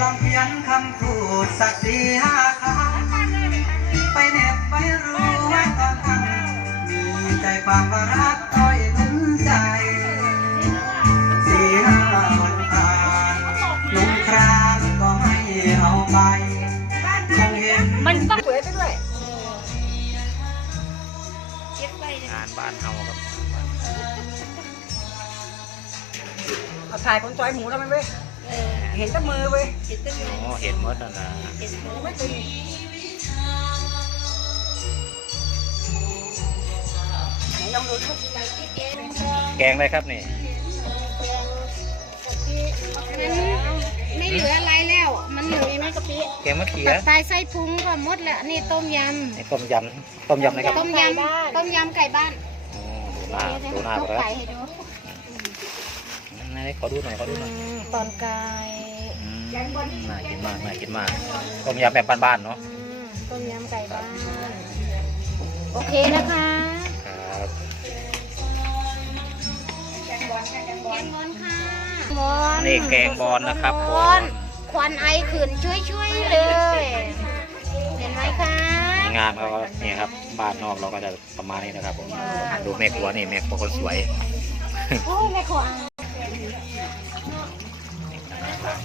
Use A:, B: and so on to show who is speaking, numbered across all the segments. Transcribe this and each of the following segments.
A: ลองเพียนคำพูดสักสี่ห้าคำไปเน็บไปรู้ว่าตอนทำมีใจความว่ารักต่อยลุ้นใจสี่ห้าคนตาลุงครางก็ให้เอาไปคงเห็น
B: มันต้องเผยไปด้วย
C: งานบ้านเฮาครับ
D: เอาถ่ายคนจอยหมูแล้วไหมเว้ยเห็นตะมือเว้ย
B: โอเห็นหมดนะ
C: แกงได้ครับนี่มั
B: นไม่เหลืออะไรแล้ว มันเหลือแค่กะปิแกงมะเขือตายไส้พุงก็หมดแหละนี่ต้มยำ
C: นี่ต้มยำ ต้มยำอะไรครับ
B: ต้มยำต้มยำไก่บ้าน
C: ดูหน้าดูหน้าไปแล้วขอดูหน่อย ขอดูหน่อย
B: ตอนไก่
C: น่ากินมากน่ากินมากต้มยำแบบบ้านๆเนาะ
B: ต้มยำไก่บ้านโอเคนะคะครับอลค่ะคะ
C: นี่แกงบอลนะครับบอล
B: ควันไอขืนช่วยช่วยเลยเห็นไหมคะ
C: งานเราเนี่ยครับบ้านนอกเราก็จะประมาณนี้นะครับผมดูแม่ครัวนี่แม่ครัวคนสวย
B: โอ้แม่ครัว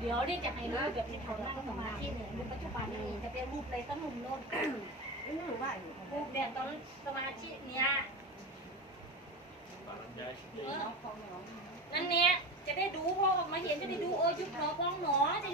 E: เดี๋ยวได้จะให้รู้แบบนี้ทำนั่งสมาธิเนี่ยรูปปัจจุบันี้จะเป็นรูปอะไรต้นุ่มโน้น่ารูปแบบตองสมาธิเนี่ยนั่นเนี้ยจะได้ดูเพราอมาเห็นจะได้ดูโอ้ยุบหนอพองหนอ